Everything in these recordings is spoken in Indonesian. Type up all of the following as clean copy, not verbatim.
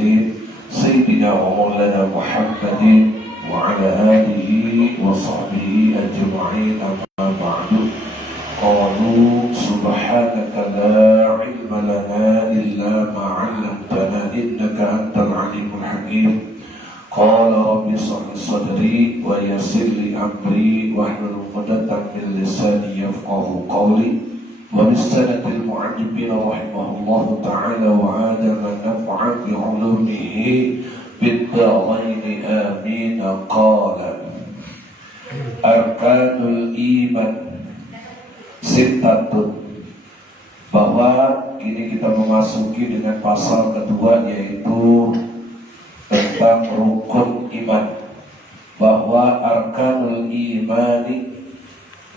المرسلين سيدنا ومولانا محمد وعلى آله وصحبه أجمعين. أما بعد، قالوا سبحانك لا علم لنا إلا ما علمتنا إنك أنت العليم الحكيم. قال رب اشرح لي صدري ويسر لي أمري واحلل عقدة من لساني يفقهوا قولي. وبالسنة المعجبين رحمه الله تعالى وآدم نفعا بعلومه بالدارين آمين. قال Arkanul Iman Sittatun, bahwa kini kita memasuki dengan pasal kedua, yaitu tentang rukun iman. Bahwa Arkanul Imani,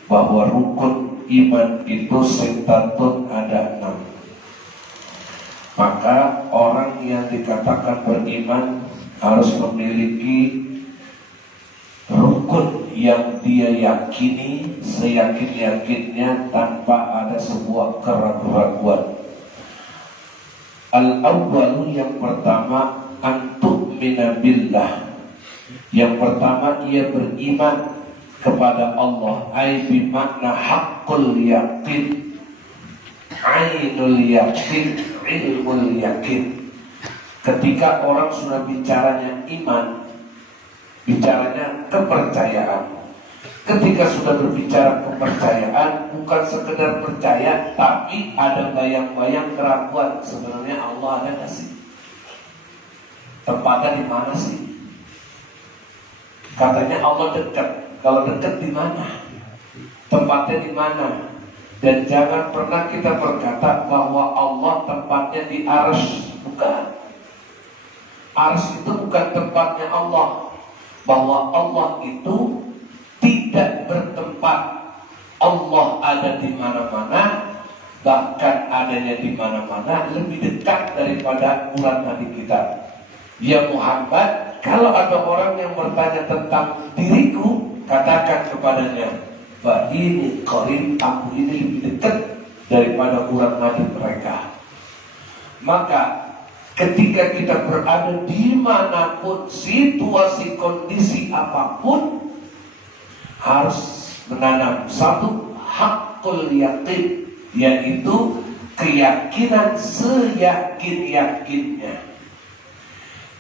bahwa rukun iman itu sittatun, ada 6. Maka orang yang dikatakan beriman harus memiliki rukun yang dia yakini seyakin-yakinnya tanpa ada sebuah keraguan. Al-awwalu, yang pertama, antu'mina billah. Yang pertama, ia beriman kepada Allah, ai bimakna haqqul yaqin, ainul yaqin, ilmul yaqin. Ketika orang sudah bicaranya iman, bicaranya kepercayaan. Ketika sudah berbicara kepercayaan, bukan sekedar percaya, tapi ada bayang-bayang keraguan. Sebenarnya Allah ada nggak sih? Tempatnya di mana sih? Katanya Allah dekat. Kalau dekat di mana? Tempatnya di mana? Dan jangan pernah kita berkata bahwa Allah tempatnya di arsy. Bukan. Arsy itu bukan tempatnya Allah. Bahwa Allah itu tidak bertempat. Allah ada di mana-mana, bahkan adanya di mana-mana lebih dekat daripada urat nadi kita. Ya Muhammad, kalau ada orang yang bertanya tentang diriku, katakan kepadanya, bahwa ini qarib, aku ini lebih dekat daripada urat nadi mereka. Maka ketika kita berada dimanapun, situasi kondisi apapun, harus menanam satu haqqul yaqin, yaitu keyakinan seyakin-yakinnya.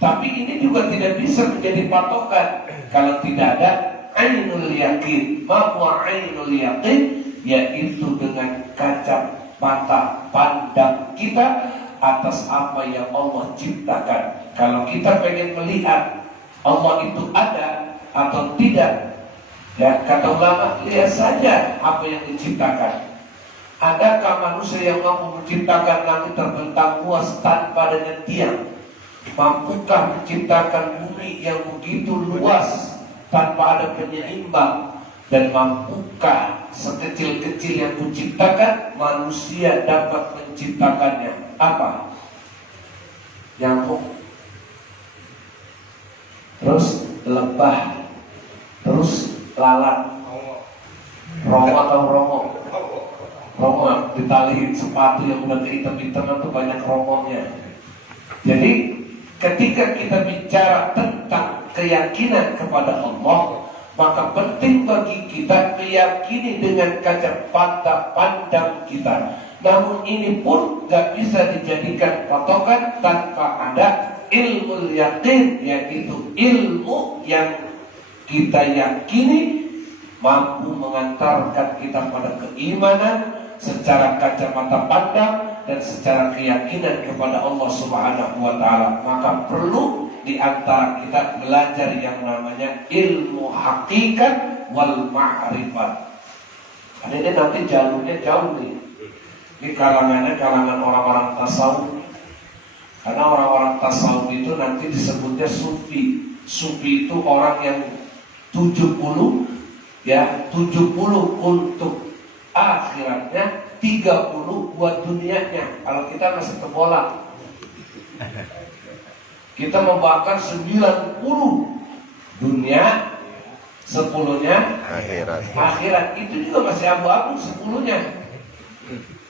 Tapi ini juga tidak bisa menjadi patokan kalau tidak ada ainul yaqin. Bahwa ainul yaqin, yaitu dengan kacamata pandang kita atas apa yang Allah ciptakan. Kalau kita pengen melihat Allah itu ada atau tidak, ya kata ulama, lihat saja apa yang diciptakan. Adakah manusia yang mampu menciptakan langit terbentang luas tanpa adanya tiang? Mampukah menciptakan bumi yang begitu luas tanpa ada penyeimbang? Dan mampukah sekecil-kecil yang kuciptakan manusia dapat menciptakannya? Apa? Nyamuk, terus lebah, terus lalat, romo atau romo, ditaliin sepatu yang udah kehitam-hitam itu banyak romonya. Jadi ketika kita bicara tentang keyakinan kepada Allah, maka penting bagi kita meyakini dengan kacamata pandang kita. Namun ini pun gak bisa dijadikan patokan tanpa ada ilmu yakin, yaitu ilmu yang kita yakini mampu mengantarkan kita pada keimanan secara kacamata pandang dan secara keyakinan kepada Allah Subhanahu wa Ta'ala. Maka perlu di antara kita belajar yang namanya ilmu hakikat wal ma'rifat. Karena ini nanti jalurnya jauh nih. Ini kalangannya kalangan orang-orang tasawuf. Karena orang-orang tasawuf itu nanti disebutnya sufi. Sufi itu orang yang 70 untuk akhiratnya, 30 buat dunianya. Kalau kita masih terbolak, kita membakar 90 dunia, 10-nya akhirat. Itu juga masih abu-abu, 10-nya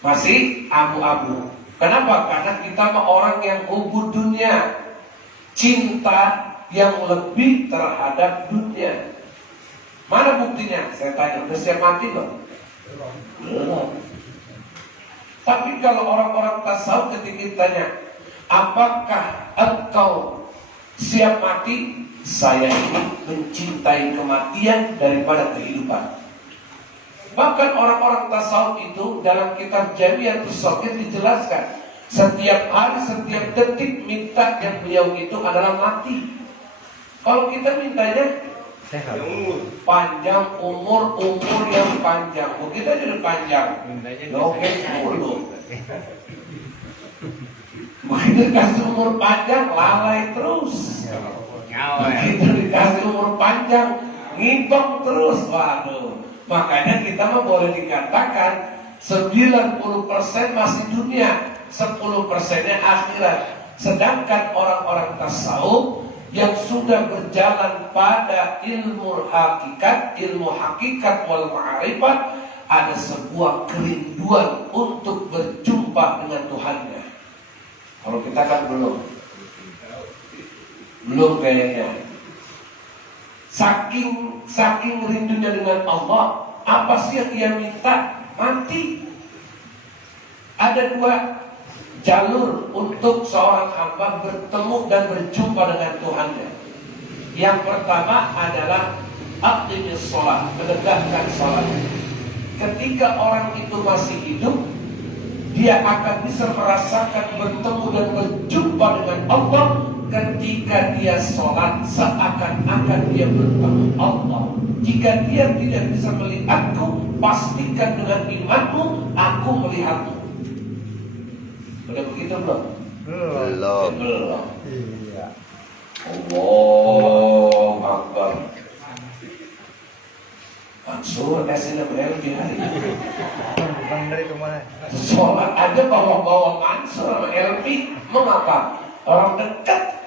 masih abu-abu. Kenapa? Karena kita orang yang ubud dunia, cinta yang lebih terhadap dunia. Mana buktinya? Saya tanya, udah siap mati loh? Belum. Tapi kalau orang-orang tasawuf ketika ditanya, apakah engkau siap mati? Saya ini mencintai kematian daripada kehidupan. Bahkan orang-orang tasawuf itu dalam kitab Jamiatus Shogir dijelaskan, setiap hari, setiap detik minta yang beliau itu adalah mati. Kalau kita mintanya panjang umur yang panjang, kita jadi panjang. Oke, dulu. Begitu dikasih umur panjang, lalai terus. Begitu dikasih umur panjang, ngibong terus. Waduh. Makanya kita mah boleh dikatakan 90% masih dunia, 10%-nya akhirat. Sedangkan orang-orang tasawuf yang sudah berjalan pada ilmu hakikat wal ma'rifat, ada sebuah kerinduan untuk berjumpa dengan Tuhannya. Kalau kita kan belum kayaknya. Saking rindunya dengan Allah, apa sih yang dia minta? Mati. Ada dua jalur untuk seorang hamba bertemu dan berjumpa dengan Tuhannya. Yang pertama adalah aqimis sholat, menegakkan sholat. Ketika orang itu masih hidup, dia akan bisa merasakan bertemu dan berjumpa dengan Allah. Ketika dia sholat, seakan-akan dia bertemu Allah. Jika dia tidak bisa melihatku, pastikan dengan imanmu, aku melihatmu. Udah begitu belum? Belum. Iya. Allahu Akbar. Mansur SNML di hari. Bukan dari kemana? Sholat aja bawa Mansur sama LP. Mengapa? Orang dekat.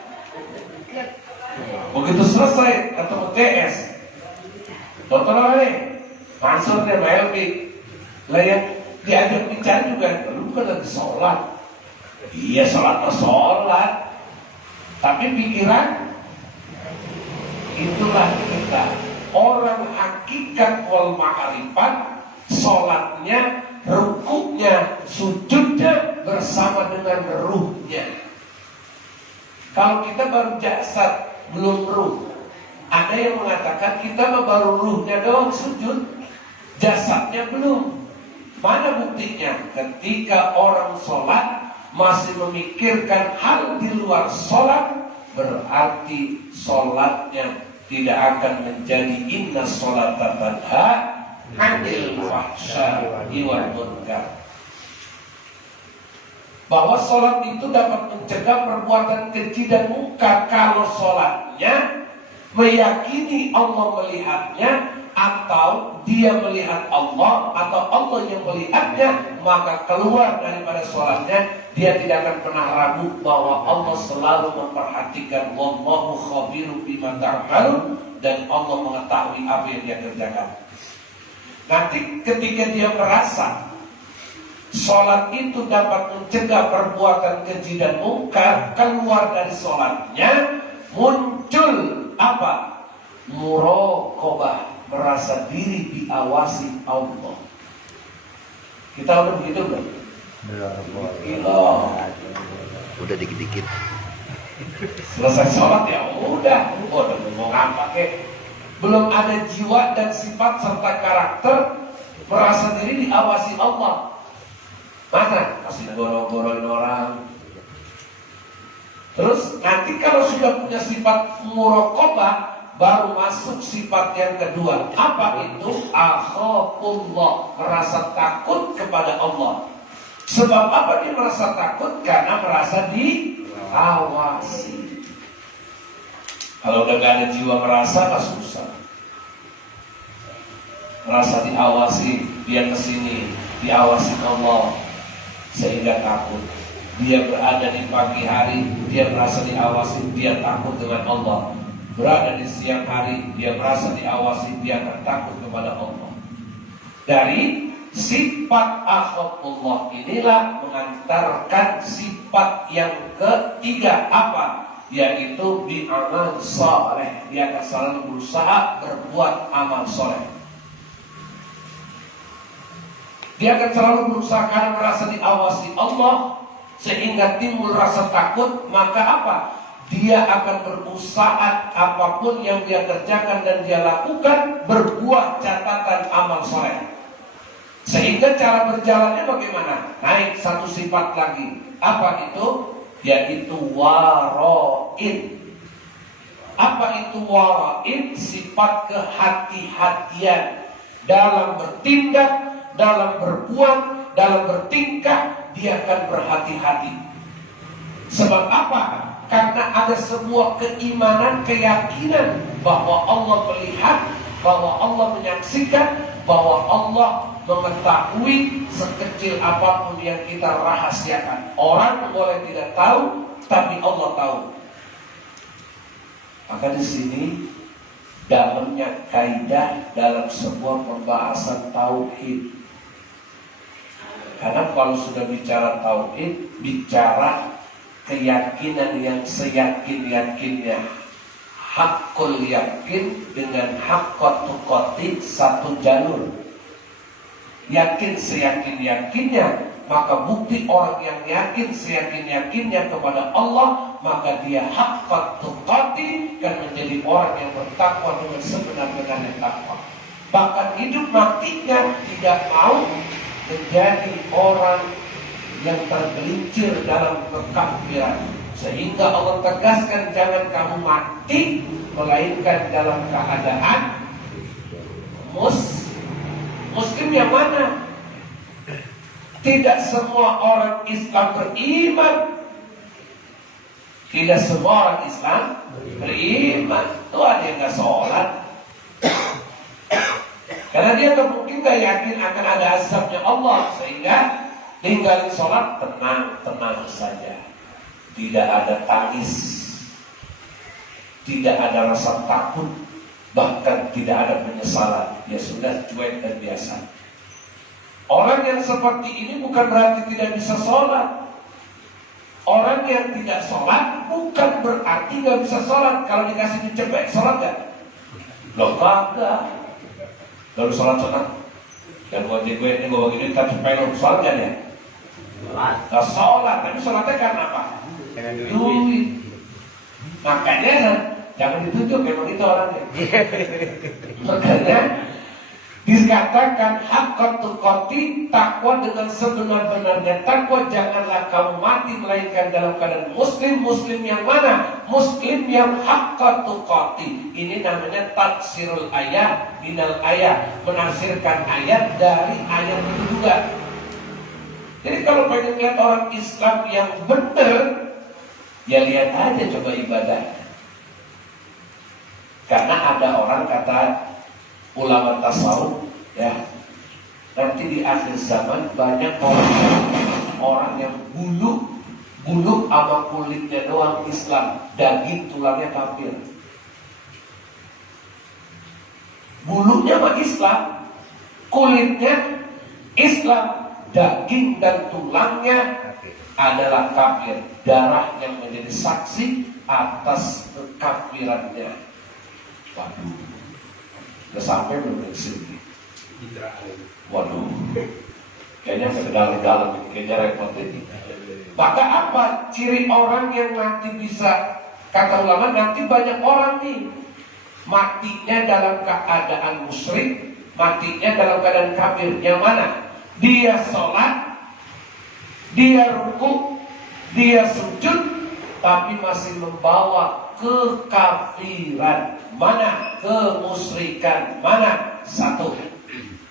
Begitu selesai ketemu TS, dokter apa Mansur dan LP. Lah yang diajak bicara juga, lu kan lagi sholat. Iya, sholat. Tapi pikiran, itulah kita. Orang hakikat wal ma'rifat, sholatnya, rukuknya, sujudnya bersama dengan ruhnya. Kalau kita baru jasad, belum ruh. Ada yang mengatakan kita baru ruhnya doang sujud, jasadnya belum. Mana buktinya? Ketika orang sholat masih memikirkan hal di luar sholat, berarti sholatnya tidak akan menjadi inna sholata tanha 'anil fahsya'i wal munkar. Bahwa sholat itu dapat mencegah perbuatan keji dan munkar kalau sholatnya meyakini Allah melihatnya, atau dia melihat Allah, atau Allah yang melihatnya, maka keluar daripada sholatnya dia tidak akan pernah ragu bahwa Allah selalu memperhatikan. Wallahu khabiru bima ta'malun, dan Allah mengetahui apa yang dia kerjakan. Nanti ketika dia merasa sholat itu dapat mencegah perbuatan keji dan munkar, keluar dari sholatnya muncul apa? Muraqabah, merasa diri diawasi Allah. Kita udah begitu belum? Belum. Udah dikit-dikit. Selesai sholat ya udah ngomong apa kek? Belum ada jiwa dan sifat serta karakter merasa diri diawasi Allah. Mana? Kasih goro-goroin orang. Terus nanti kalau sudah punya sifat muraqabah, baru masuk sifat yang kedua. Apa itu? Akhafullah, merasa takut kepada Allah. Sebab apa dia merasa takut? Karena merasa diawasi. Kalau udah gak ada jiwa merasa, gak susah. Merasa diawasi, dia kesini, diawasi Allah, sehingga takut. Dia berada di pagi hari, dia merasa diawasi, dia takut dengan Allah. Berada di siang hari, dia merasa diawasi, dia akan takut kepada Allah. Dari sifat akhafullah inilah mengantarkan sifat yang ketiga. Apa? yaitu bi'amal saleh. Dia akan selalu berusaha berbuat amal soleh. Dia akan selalu berusaha karena merasa diawasi Allah sehingga timbul rasa takut. Maka apa? Dia akan berusaha apapun yang dia kerjakan dan dia lakukan berbuah catatan amal soleh. Sehingga cara berjalannya bagaimana? Naik satu sifat lagi. Apa itu? Yaitu wara'in. Apa itu wara'in? Sifat kehati-hatian dalam bertindak, dalam berbuat, dalam bertingkah. Dia akan berhati-hati. Sebab apa? Karena ada sebuah keimanan, keyakinan bahwa Allah melihat, bahwa Allah menyaksikan, bahwa Allah mengetahui sekecil apapun yang kita rahasiakan. Orang boleh tidak tahu, tapi Allah tahu. Maka di sini dalamnya kaidah dalam sebuah pembahasan tauhid. Karena kalau sudah bicara tauhid, bicara keyakinan yang seyakin-yakinnya. Hakul yakin dengan haqqat tuqati satu jalur. Yakin seyakin-yakinnya, maka bukti orang yang yakin seyakin-yakinnya kepada Allah, maka dia haqqat tuqati kan menjadi orang yang bertakwa dengan sebenar-benarnya takwa. Bahkan hidup matinya tidak mau menjadi orang yang tergelincir dalam kekafiran. Sehingga Allah tegaskan jangan kamu mati melainkan dalam keadaan Muslim yang mana? Tidak semua orang Islam beriman. Tidak semua orang Islam beriman. Itu ada yang gak sholat. Karena dia mungkin gak yakin akan ada azabnya Allah. Sehingga tinggalin sholat tenang saja. Tidak ada tangis, tidak ada rasa takut, bahkan tidak ada penyesalan. Ya sudah, cuek dan biasa. Orang yang seperti ini bukan berarti tidak bisa sholat. Orang yang tidak sholat bukan berarti gak bisa sholat. Kalau dikasih dicebek, sholat gak? Loh kagak. Lalu sholat sunat. Dan wajib gue ini gue bagi duit kan supaya lo sholat gak ya? Gak sholat, tapi sholatnya karena apa? Duit. Makanya jangan ditunjuk, memang itu orangnya. Makanya dikatakan haqqat tuqati, takwa dengan sebenar-benarnya takwa. Janganlah kamu mati melainkan dalam keadaan muslim yang mana? Muslim yang haqqat tuqati. Ini namanya tafsirul ayat minal ayat, menafsirkan ayat dari ayat itu juga. Jadi kalau pengen lihat orang Islam yang benar, ya lihat aja coba ibadah. Karena ada orang kata ulama tasawuf, ya, nanti di akhir zaman banyak orang yang bulu sama kulitnya doang Islam, daging tulangnya kafir. Bulunya mah Islam, kulitnya Islam, daging dan tulangnya adalah kafir. Darah yang menjadi saksi atas kekafirannya. Waduh, udah sampai belum di sini? Waduh, kayaknya ke dalam, kayaknya repot ini. Maka apa ciri orang yang nanti bisa, kata ulama, nanti banyak orang nih matinya dalam keadaan musyrik, matinya dalam keadaan kafir. Yang mana? Dia sholat, dia ruku, dia sujud, tapi masih membawa kekafiran. Mana? Kemusyrikan. Mana? Satu,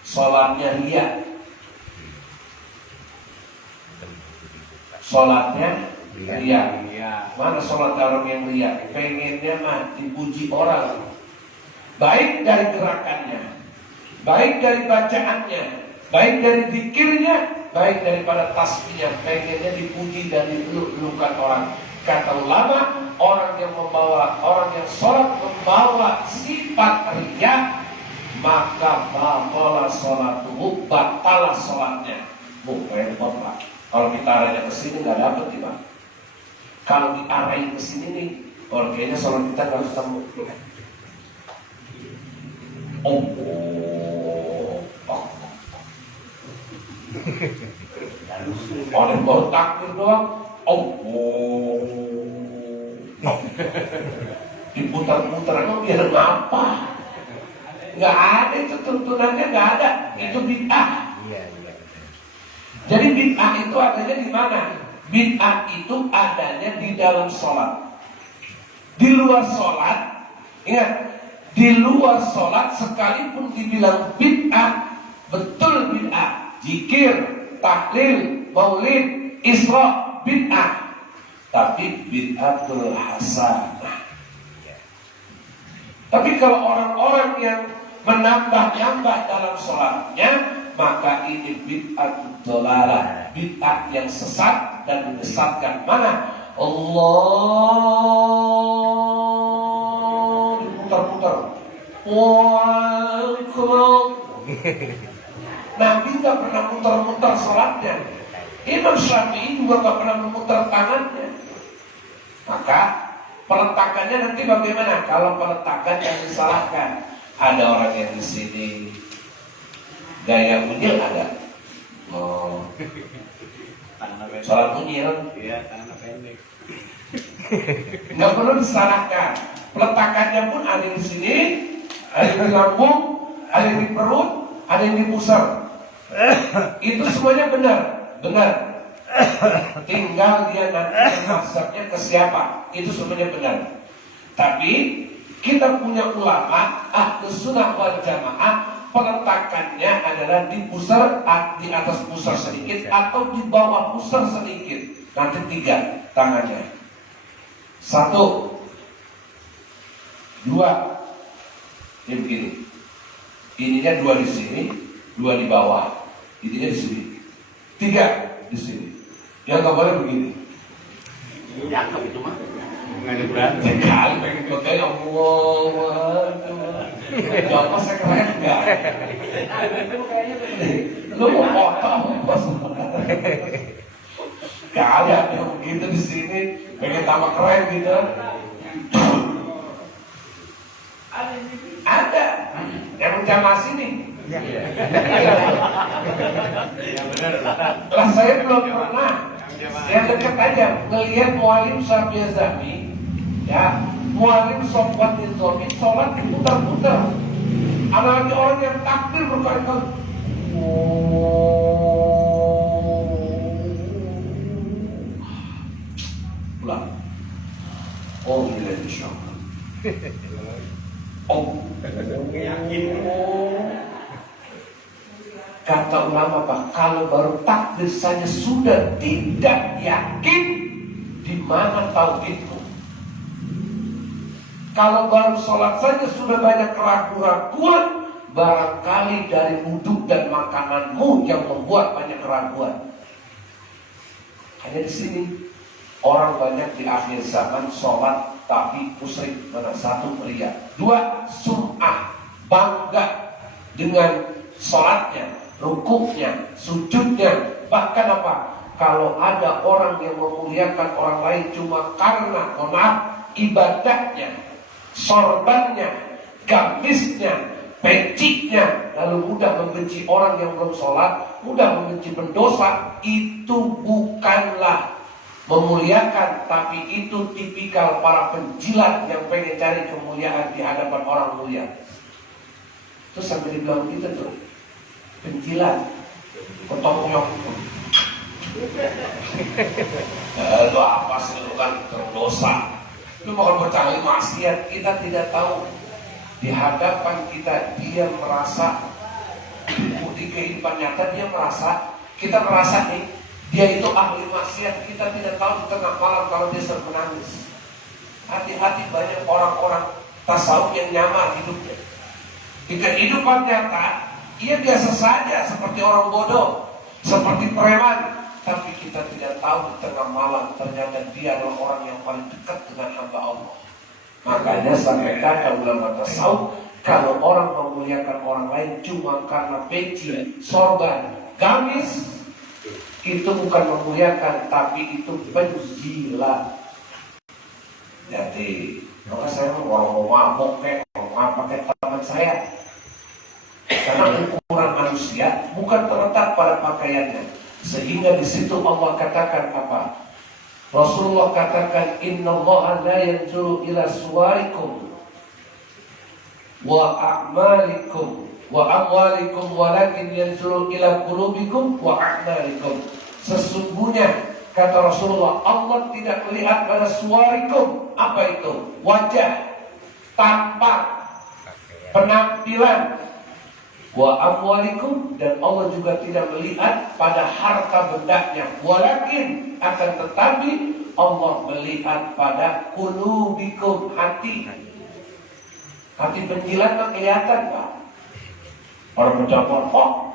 sholatnya ria. Sholatnya ria. Mana sholat orang yang ria? Pengennya mah dipuji orang. Baik dari gerakannya, baik dari bacaannya, baik dari zikirnya, baik daripada tasbihnya. Pengennya dipuji dan dilulukan orang. Kata ulama, orang yang sholat membawa sifat riya, maka batalah sholatuhu, batalah sholatnya. Repot Pak. Kalau kita arahnya ke sini nggak dapat nih Pak. Kalau diarahin ke sini nih, kalau kayaknya sholat kita harus ketemu. Oleh baru takbir doang, diputar-putar emang biar ngapa? Nggak ada itu tuntunannya, nggak ada. Itu bid'ah. Jadi bid'ah itu adanya di mana? Bid'ah itu adanya di dalam sholat. Di luar sholat, ingat, di luar sholat sekalipun dibilang bid'ah, betul bid'ah. Zikir, tahlil, maulid, isra, bid'ah. Tapi bid'atul hasanah. Tapi kalau orang-orang yang menambah-nambah dalam sholatnya, maka ini bid'atul dhalalah, bid'ah yang sesat dan menyesatkan. Mana? Allah diputar-putar. Nabi gak pernah muter-muter sholatnya. Imam Syafi'i juga gak pernah memutar tangannya. Maka peletakannya nanti bagaimana? Kalau peletakan yang disalahkan, ada orang yang di sini gaya unyil ada. Sholat unyil, Iya, tangan pendek. nggak perlu disalahkan. Peletakannya pun ada di sini, ada di lambung, ada di perut, ada yang di pusar. Itu semuanya benar. Tinggal dia nanti mazhabnya ke siapa, itu semuanya benar. Tapi kita punya ulama Ahlus Sunnah wal Jamaah, peletakannya adalah di pusar, di atas pusar sedikit atau di bawah pusar sedikit. Nanti 3 tangannya. 1, 2, ini begini. Ininya 2 di sini, 2 di bawah. Ininya di sini. 3 di sini. Yang nggak boleh begini. Cakep itu mah. Nggak ada berarti. Sekali pengen pakai Allah. Jangan saya keren enggak. Lu mau potong bos. Kali ada yang begitu di sini pengen tambah keren gitu. Ada yang menjamah sini. Lah saya belum pernah. Yang dekat aja ngelihat mualim Syafi'i Zami, ya, mualim Sofwan Nizomi sholat diputar-putar. Ada lagi orang yang takbir berkali-kali. Ulang. Oh, ini insyaallah. Kata ulama Pak, kalau baru takbir saja sudah tidak yakin, di mana tauhidmu? Kalau baru sholat saja sudah banyak keraguan-keraguan, barangkali dari wudhu dan makananmu yang membuat banyak keraguan. Hanya di sini orang banyak di akhir zaman sholat tapi musyrik. Mana? 1, ria. 2, sum'ah, bangga dengan sholatnya, rukuknya, sujudnya. Bahkan apa? Kalau ada orang yang memuliakan orang lain cuma karena, maaf, ibadahnya, sorbannya, gamisnya, pecinya, lalu mudah membenci orang yang belum sholat, mudah membenci pendosa, itu bukanlah memuliakan, tapi itu tipikal para penjilat yang pengen cari kemuliaan di hadapan orang mulia. Terus sampai dibilang gitu tuh, penjilat, ketemu yang lu apa sih, lu kan terdosa, lu bakal bercari maksiat. Kita tidak tahu di hadapan kita dia merasa, di kehidupan nyata dia merasa, kita merasa nih dia itu ahli maksiat. Kita tidak tahu di tengah malam kalau dia sedang menangis. Hati-hati, banyak orang-orang tasawuf yang nyamar hidupnya. Di kehidupan nyata ia biasa saja seperti orang bodoh, seperti preman. Tapi kita tidak tahu di tengah malam ternyata dia adalah orang yang paling dekat dengan hamba Allah. Makanya sampai kata ulama tasawuf, kalau orang memuliakan orang lain cuma karena peci, sorban, gamis, itu bukan memuliakan, tapi itu penjilat. Jadi maka saya orang mau mabok kayak orang pakai tangan saya. Karena ukuran manusia bukan terletak pada pakaiannya. Sehingga di situ Allah katakan apa? Rasulullah katakan innallaha la yanzuru ila suwarikum wa a'malikum wa amwalikum walakin yanzuru ila qulubikum wa a'malikum. Sesungguhnya kata Rasulullah, Allah tidak melihat pada suwarikum. Apa itu? Wajah, tampang, penampilan. Wa amwalikum, dan Allah juga tidak melihat pada harta bendanya. Walakin, akan tetapi Allah melihat pada qulubikum, hati. Hati penjilat tak kelihatan, Pak. Orang mencampur, oh,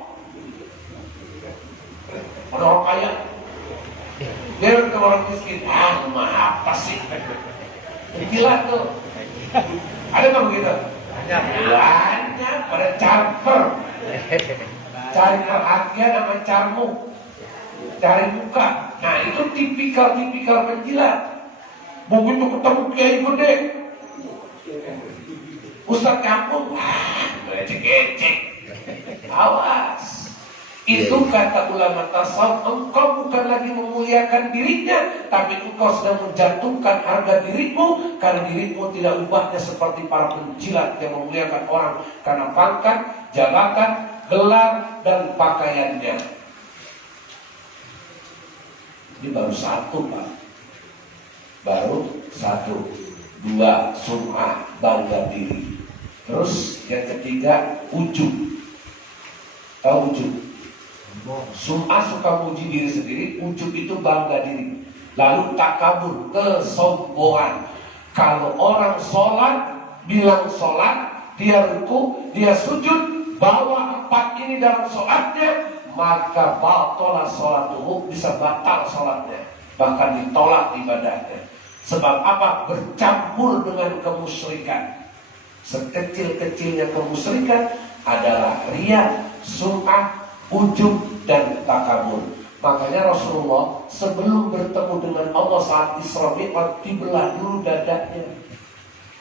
ada orang kaya, dia ke orang miskin, apa sih? Penjilat tuh. Ada nggak begitu? Banyak pada caper, cari perhatian sama carmu, cari muka. Nah itu tipikal penjilat. Begitu ketemu kiai gede, Ustaz kampung, ecek-ecek. Awas. Itu kata ulama tasawuf, engkau bukan lagi memuliakan dirinya, tapi engkau sedang menjatuhkan harga dirimu, karena dirimu tidak ubahnya seperti para penjilat yang memuliakan orang karena pangkat, jabatan, gelar, dan pakaiannya. Ini baru satu, Pak. Baru satu. Dua, sum'ah, bangga diri. Terus yang ketiga, ujub. Tahu ujub? Sum'ah suka muji diri sendiri, ujub itu bangga diri. Lalu takabur, kesombongan. Kalau orang sholat, bilang sholat, dia ruku, dia sujud, bawa 4 ini dalam sholatnya, maka batalah sholatuhu, bisa batal sholatnya, bahkan ditolak ibadahnya. Sebab apa? Bercampur dengan kemusyrikan. Sekecil-kecilnya kemusyrikan adalah riya, sum'ah, ujub, dan takabur. Makanya Rasulullah sebelum bertemu dengan Allah saat Isra Mi'raj dibelah dulu dadanya.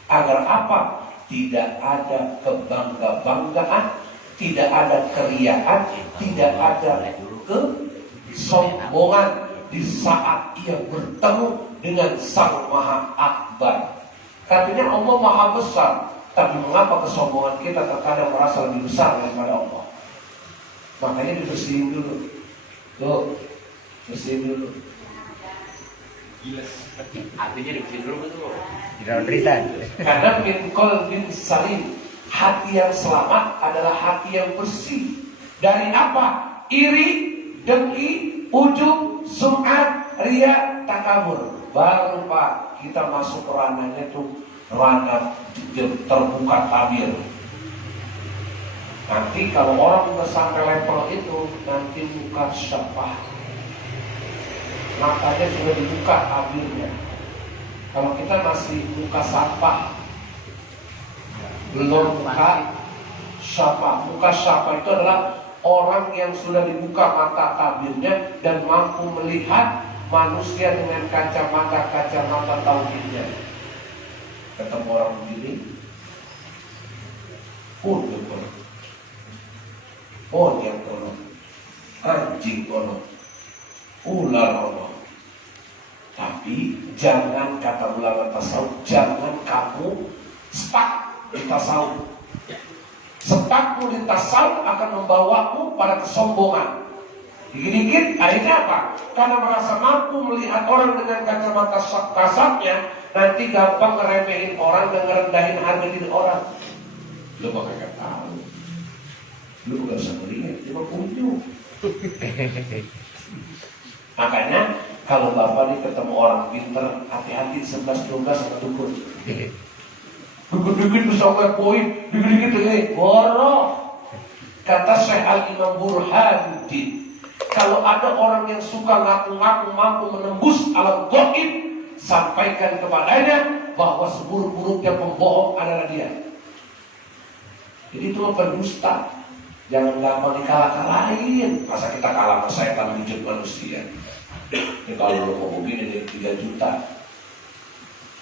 Agar apa? Tidak ada kebangga-banggaan, tidak ada keriaan, tidak ada kesombongan di saat ia bertemu dengan Sang Maha Akbar. Katanya Allah Maha Besar, tapi mengapa kesombongan kita terkadang merasa lebih besar daripada Allah? Makanya dibersihin dulu. Tuh, bersihin dulu. Gila. Artinya dibersihin dulu betul. Tidak beritan. Karena min qalbin salim, hati yang selamat adalah hati yang bersih. Dari apa? Iri, dengki, ujub, sum'at, riya, takabur. Baru Pak kita masuk ranahnya tuh ranah terbuka tabir. Nanti kalau orang udah sampai level itu, nanti muka syafah, matanya sudah dibuka tabirnya. Kalau kita masih muka syafah, belum muka syafah. Muka syafah itu adalah orang yang sudah dibuka mata tabirnya dan mampu melihat manusia dengan kacamata tauhidnya. Ketemu orang begini, monyet ono, anjing ono, ular ono. Tapi jangan, kata ulama tasawuf, jangan kamu stuck di tasawuf. Stuckmu di tasawuf akan membawamu pada kesombongan. Dikit-dikit akhirnya apa? Karena merasa mampu melihat orang dengan kacamata kasarnya, nanti gampang ngeremehin orang dan ngerendahin harga diri orang. Lu bakal gak tahu. Lu gak usah melihat, cuma kunjung. Makanya kalau bapak nih ketemu orang pinter, hati-hati 11-12 sama dukun. Dikit-dikit bisa gue poin, dikit-dikit ini boroh. Kata Syekh Al-Imam Burhanuddin, kalau ada orang yang suka ngaku-ngaku mampu menembus alam gaib, sampaikan kepadanya bahwa seburuk-buruknya pembohong adalah dia. Jadi itu pendusta. Jangan gampang dikalah-kalahin. Masa kita kalah sama setan wujud manusia? Ya kalau lo mau begini nih 3 juta,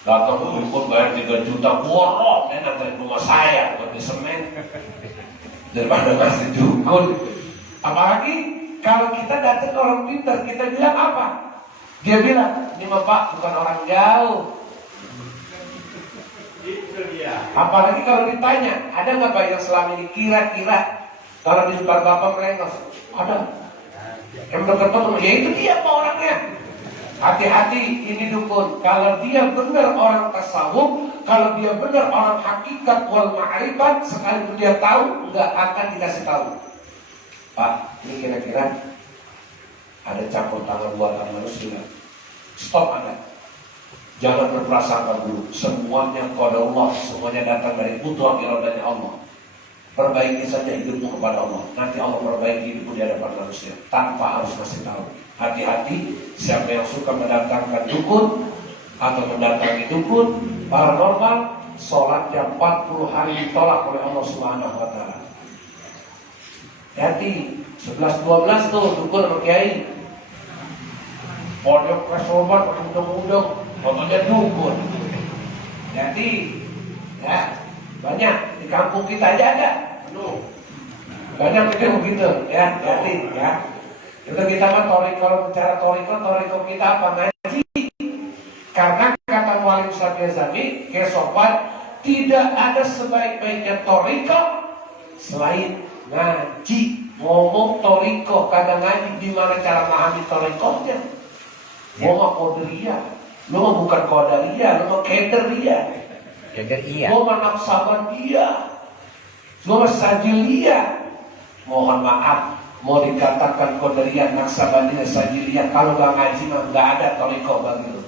Datang ke dukun bayar 3 juta, borong, nanti rumah saya buat di semen daripada ngasih dukun. Apalagi kalau kita datang ke orang pintar, kita bilang apa? Dia bilang, ini Pak bukan orang jauh. Apalagi kalau ditanya, ada nggak Pak yang selama ini kira-kira kalau di depan Bapak melengos? Ada. Yang berketemu, ya itu dia Pak orangnya. Hati-hati ini dukun. Kalau dia benar orang tasawuf, kalau dia benar orang hakikat wal ma'rifat, sekalipun dia tahu, nggak akan dikasih tahu. Pak, ini kira-kira ada campur tangan buatan manusia. Stop Anda. Jangan berprasangka dulu. Semuanya kepada Allah, semuanya datang dari putra iradanya Allah. Perbaiki saja hidupmu kepada Allah. Nanti Allah perbaiki hidupmu di hadapan manusia tanpa harus masih tahu. Hati-hati, siapa yang suka mendatangkan dukun atau mendatangi dukun paranormal, sholatnya 40 hari ditolak oleh Allah Subhanahu wa Ta'ala. Hati, 11-12 tuh dukun sama kiai. Pondok kesobat, udang-udang, fotonya dukun. Jadi, ya banyak di kampung kita aja ada. Banyak begitu, ya, jadi, ya. Itu kita kan kalau bicara toriko kita apa? Ngaji. Karena kata Mu'alim Sabiazami, kesobat tidak ada sebaik-baiknya toriko selain ngaji. Ngomong toriko, kadang ngaji gimana cara memahami torikonya. Gua mah koderia, lu mah bukan koderia, lu mah kederia. Kederia. Gua mah naksabandia, gua mah sajilia. Mohon maaf, mau dikatakan koderia, naksabandia, sajilia, kalau gak ngaji mah gak ada toriko bagi lu.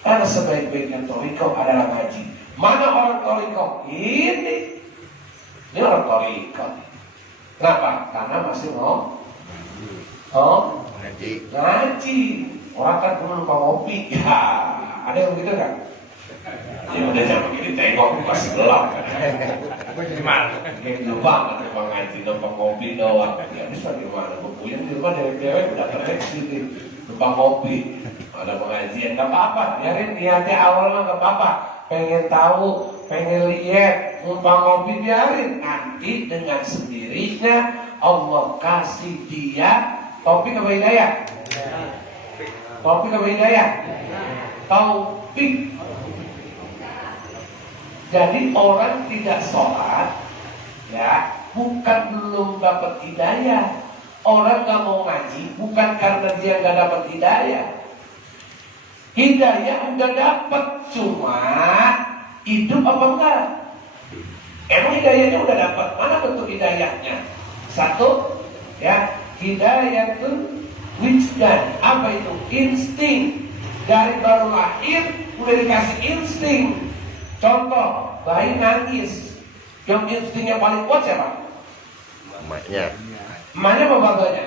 Karena sebaik-baiknya toriko adalah ngaji. Mana orang toriko? Ini orang toriko. Kenapa? Karena masih mau ngaji. Orang kan dulu lupa ngopi. Ya, ada yang begitu kan? Ya udah jangan begini tengok masih gelap. Gimana? Lupa lupa ngaji, lupa ngopi doang. Ya bisa gimana? Bukunya di rumah cewek udah terleksi nih. Lupa ngopi. Ada pengajian, nggak apa-apa. Biarin niatnya awal mah nggak apa-apa. Pengen tahu, pengen lihat, lupa ngopi biarin. Nanti dengan sendirinya Allah kasih dia topik apa hidayah? Taufik apa hidayah? Taufik. Jadi orang tidak sholat, ya, bukan belum dapat hidayah. Orang nggak mau ngaji, bukan karena dia nggak dapat hidayah. Hidayah udah dapat, cuma hidup apa enggak? Emang hidayahnya udah dapat, mana bentuk hidayahnya? Satu, ya, hidayah itu wijdan, apa itu? Insting. Dari baru lahir udah dikasih insting. Contoh, bayi nangis, yang instingnya paling kuat siapa? Emaknya. Emaknya apa bapaknya?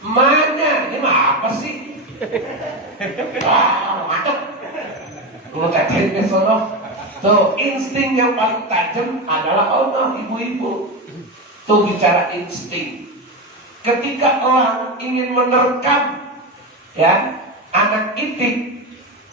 Emaknya. Ini mah apa sih? Wah, mantap. Lu tetein ke sono. Tuh, insting yang paling tajam adalah Allah, ibu-ibu. Tuh bicara insting. Ketika orang ingin menerkam, ya, anak itik,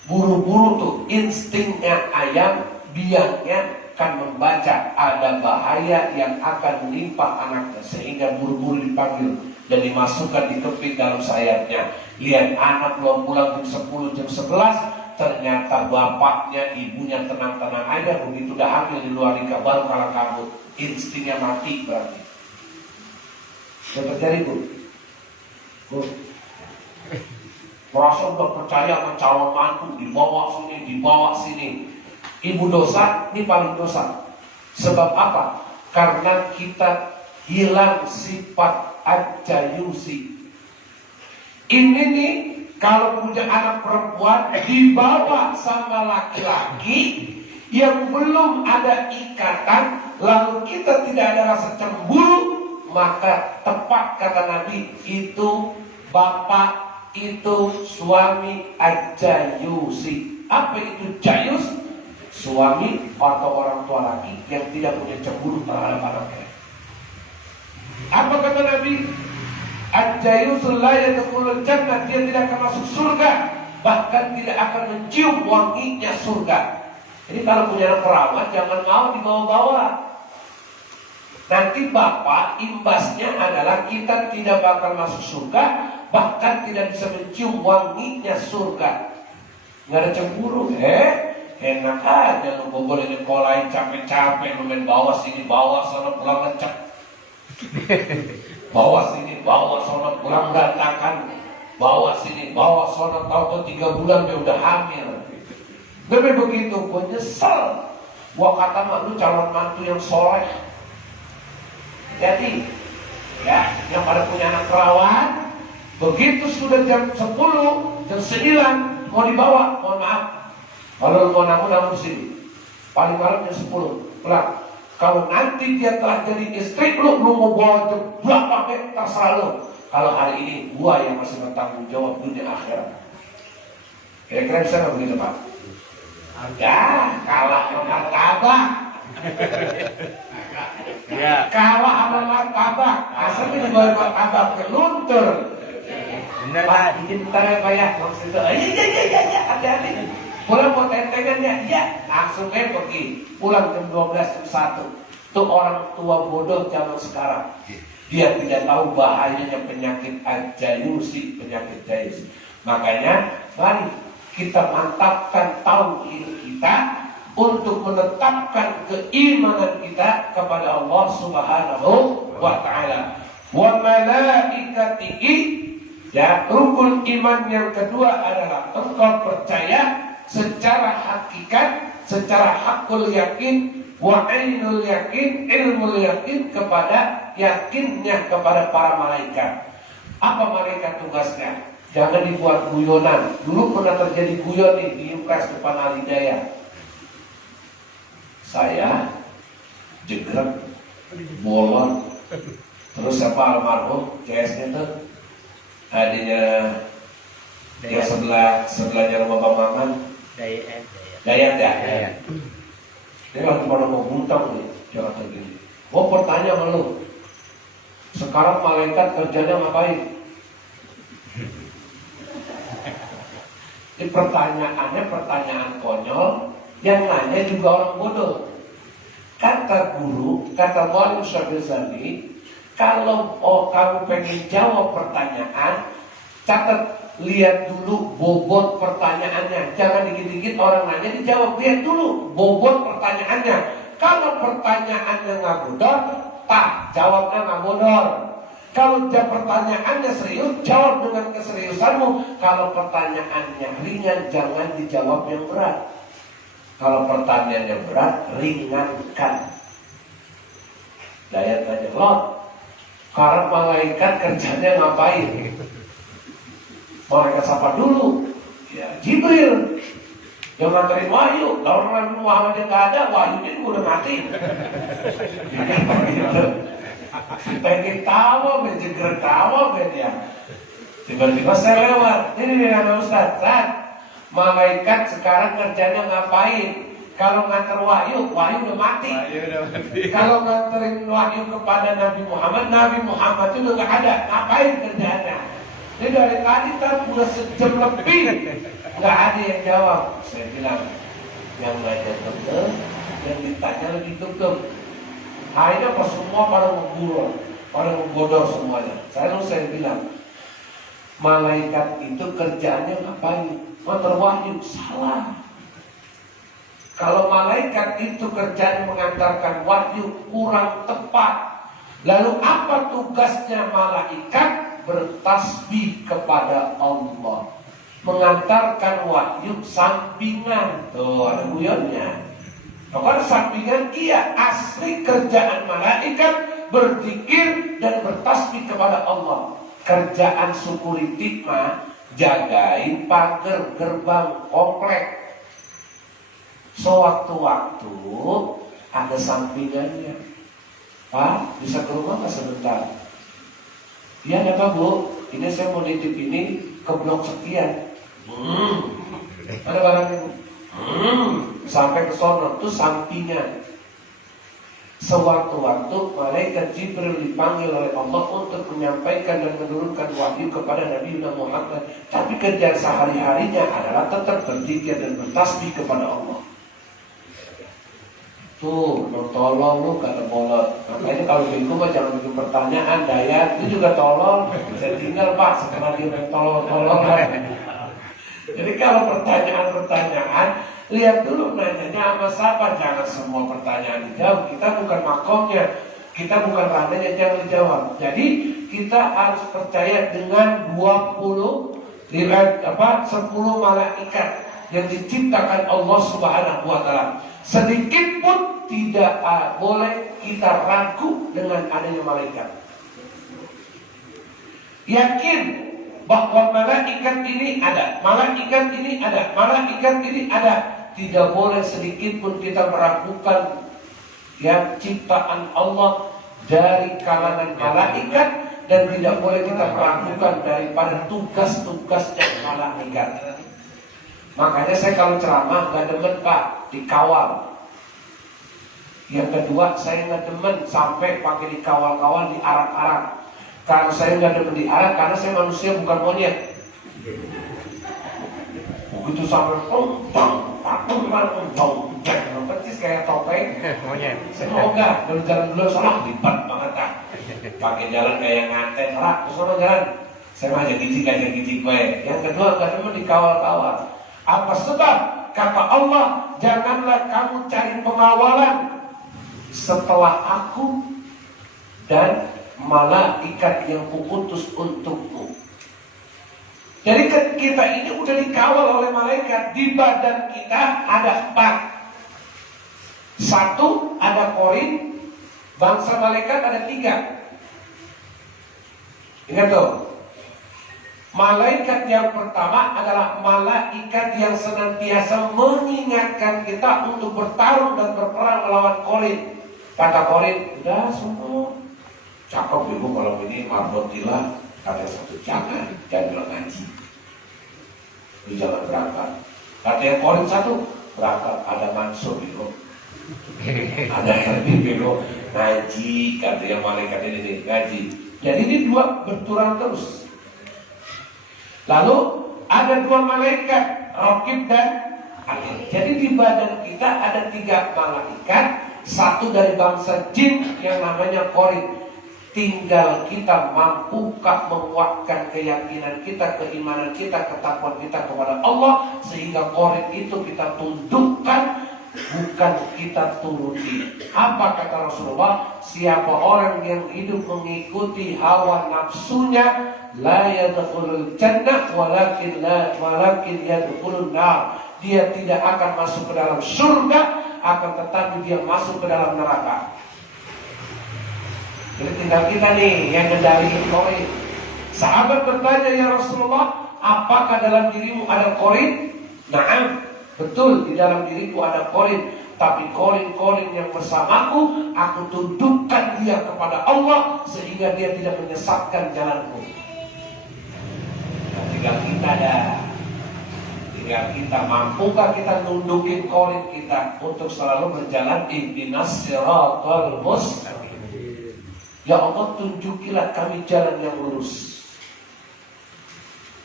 buru-buru tuh instingnya ayam, biangnya akan membaca ada bahaya yang akan menimpa anaknya, sehingga buru-buru dipanggil dan dimasukkan dikepit dalam sayapnya. Lihat anak belum pulang jam 10, jam 11, ternyata bapaknya, ibunya tenang-tenang aja, begitu udah hamil di luar nikah baru kalah kabut, instingnya mati berarti. Yang terjadi bu, merasa udah percaya sama calon mantu, dibawa sini. Ibu dosa, ini paling dosa. Sebab apa? Karena kita hilang sifat ajayusi. Ini nih, kalau punya anak perempuan dibawa sama laki-laki yang belum ada ikatan, lalu kita tidak ada rasa cemburu, maka tepat kata Nabi, itu bapak, itu suami ajayusi. Apa itu jayus? Suami atau orang tua laki yang tidak punya cemburu terhadap anaknya. Apa kata Nabi? Ajayusul la yadkhulul jannah, dia tidak akan masuk surga. bahkan tidak akan mencium wanginya surga. Jadi kalau punya anak perawan jangan mau dibawa-bawa. Nanti bapak imbasnya adalah kita tidak bakal masuk surga, bahkan tidak bisa mencium wanginya surga. Nggak ada cemburu, enak aja lu boleh nyekolahin capek-capek, lu main bawa sini, bawa sana, pulang ngecek. Bawa sini, bawa sana, pulang berantakan. Bawa sini, bawa sana, tahu-tahu 3 bulan dia udah hamil. Tapi begitu, gue nyesel. Gua kata mah lu calon mantu yang soleh. Jadi, ya, yang pada punya anak perawan, begitu sudah jam 10, jam 9 mau dibawa, mohon maaf. Kalau mau namun sini, paling malam jam 10 pulang. Kalau nanti dia telah jadi istri lu mau bawa jam berapa terserah lu. Kalau hari ini gua yang masih bertanggung jawab dunia akhirat. Kira-kira bisa nggak begitu Pak? Ya, kalah sama martabak. Ya. Kalah sama martabak. Asalnya dibawa martabak ke luntur. Bener Pak, kan? izin bentar ya Pak ya. Maksud itu, iya, hati-hati. Pulang mau tentengan ya, iya. Langsung pergi. Pulang jam 12, jam 1. Itu orang tua bodoh zaman sekarang. Dia tidak tahu bahayanya penyakit ajayusi, penyakit jayus. Makanya, mari kita mantapkan tauhid kita untuk menetapkan keimanan kita kepada Allah Subhanahu wa taala. Wa malaikatihi, ya, rukun iman yang kedua adalah engkau percaya secara hakikat, secara hakul yakin, wa ainul yakin, ilmul yakin, kepada yakinnya kepada para malaikat. Apa malaikat tugasnya? Jangan dibuat guyonan. Dulu pernah terjadi guyon nih di Impres depan Alidaya. Saya jegrek, bolon, terus siapa almarhum CS-nya tuh adanya yang sebelahnya rumah Bang Maman, Dayat ya. Dia lagi pada mau muntah nih, jangan tergini. Gua bertanya sama lu, sekarang malaikat kerjanya ngapain? Ini pertanyaannya pertanyaan konyol, yang nanya juga orang bodoh. Kata guru, kata Maulana Syabizani, kalau kamu pengen jawab pertanyaan, catat, lihat dulu bobot pertanyaannya. Jangan dikit-dikit orang nanya dijawab, lihat dulu bobot pertanyaannya. Kalau pertanyaannya nggak bodor, tak jawabnya nggak bodor. Kalau pertanyaannya serius, jawab dengan keseriusanmu. Kalau pertanyaannya ringan, jangan dijawab yang berat. Kalau pertanyaannya berat, ringankan. Daya tanya, Lord, para malaikat kerjanya ngapain? Malaikat siapa dulu? Ya, Jibril. Yang nganterin wahyu. Kalau Nabi Muhammad yang nggak ada, wahyunya udah mati. Pengen tahu, menjeger tahu, ya. Tiba-tiba saya lewat. Ini ada Ustaz. Malaikat sekarang kerjanya ngapain? Kalau nganter wahyu udah mati. Kalau nganterin wahyu kepada Nabi Muhammad itu udah nggak ada. Ngapain kerjanya? Ini dari tadi kan udah sejam lebih, nggak ada yang jawab. Saya bilang, yang nanya betul, yang ditanya lebih tutup. Akhirnya pas semua pada ngubur, pada ngebodoh semuanya. Saya bilang, malaikat itu kerjaannya ngapain? Nganter wahyu, salah. Kalau malaikat itu kerjaan mengantarkan wahyu, kurang tepat. Lalu apa tugasnya malaikat? Bertasbih kepada Allah, mengantarkan wahyu sampingan. Tuh ada guyonnya. Bukan sampingan, iya, asli kerjaan malaikat berzikir dan bertasbih kepada Allah. Kerjaan security mah jagain pagar gerbang komplek. Sewaktu-waktu ada sampingannya. Pak, bisa ke rumah nggak sebentar? Iya ada Pak Bu, ini saya mau nitip ini ke blok sekian. Ada barangnya. Sampai ke sono, itu sampingan. Sewaktu-waktu malaikat Jibril dipanggil oleh Allah untuk menyampaikan dan menurunkan wahyu kepada Nabi Muhammad. Tapi kerjaan sehari-harinya adalah tetap berzikir dan bertasbih kepada Allah. Tuh, tolong lu kata bolot. Makanya kalau bego mah jangan bikin pertanyaan. Dayat itu juga tolong. Saya tinggal pak, sekarang dia main tolong-tolong. Jadi kalau pertanyaan-pertanyaan, lihat dulu nanyanya sama siapa. Jangan semua pertanyaan dijawab. Kita bukan makomnya, kita bukan ranahnya, jangan dijawab. Jadi kita harus percaya dengan 10 malaikat yang diciptakan Allah Subhanahu wa taala. Sedikit pun tidak boleh kita ragu dengan adanya malaikat. Yakin bahwa malaikat ini ada, malaikat ini ada, malaikat ini ada. Tidak boleh sedikit pun kita meragukan yang ciptaan Allah dari kalangan malaikat, dan tidak boleh kita meragukan daripada tugas-tugasnya malaikat. Makanya saya kalau ceramah gak demen pak dikawal. Yang kedua, saya gak demen sampai pakai dikawal-kawal, diarak-arak. Karena saya gak demen diarak, karena saya manusia bukan monyet. Begitu sampai persis kayak topeng monyet. Saya mau enggak, dari jalan dulu salah lipat banget kan. Pakai jalan kayak nganten, terus sama jalan. Saya mah gijik gue. Yang kedua, gak demen dikawal-kawal. Apa sebab? Kata Allah, janganlah kamu cari pengawalan setelah aku dan malaikat yang kuutus untukmu. Jadi kita ini udah dikawal oleh malaikat. Di badan kita ada 4. 1 ada korin. Bangsa malaikat ada 3. Ingat tuh, malaikat yang pertama adalah malaikat yang senantiasa mengingatkan kita untuk bertarung dan berperang melawan korin. Kata korin, udah semua cakep ibu malam ini marbotilah. Kata satu, jangan ngaji, lu jangan berangkat. Kata yang korin satu, berangkat, ada Mansur ibu, ada Herbi ibu, ngaji. Kata yang malaikat ini ngaji. Jadi ini 2 berturang terus. Lalu ada 2 malaikat, Raqib dan Atid. Jadi di badan kita ada 3 malaikat, 1 dari bangsa jin yang namanya korin. Tinggal kita mampukah menguatkan keyakinan kita, keimanan kita, ketakwaan kita kepada Allah, sehingga korin itu kita tundukkan, bukan kita turuti. Apa kata Rasulullah? Siapa orang yang hidup mengikuti hawa nafsunya, la yadkhulul jannah walakin yadkhulun nar. Dia tidak akan masuk ke dalam surga, akan tetapi dia masuk ke dalam neraka. Jadi tinggal kita nih yang ngendaliin korin. Sahabat bertanya, ya Rasulullah, apakah dalam dirimu ada korin? Naam, betul, di dalam diriku ada korin. Tapi korin-korin yang bersamaku, aku tundukkan dia kepada Allah, sehingga dia tidak menyesatkan jalanku. Nah, tinggal kita dah. Tinggal kita, mampukah kita nundukin korin kita untuk selalu berjalan ihdinas siratal mustaqim. Ya Allah, tunjukilah kami jalan yang lurus.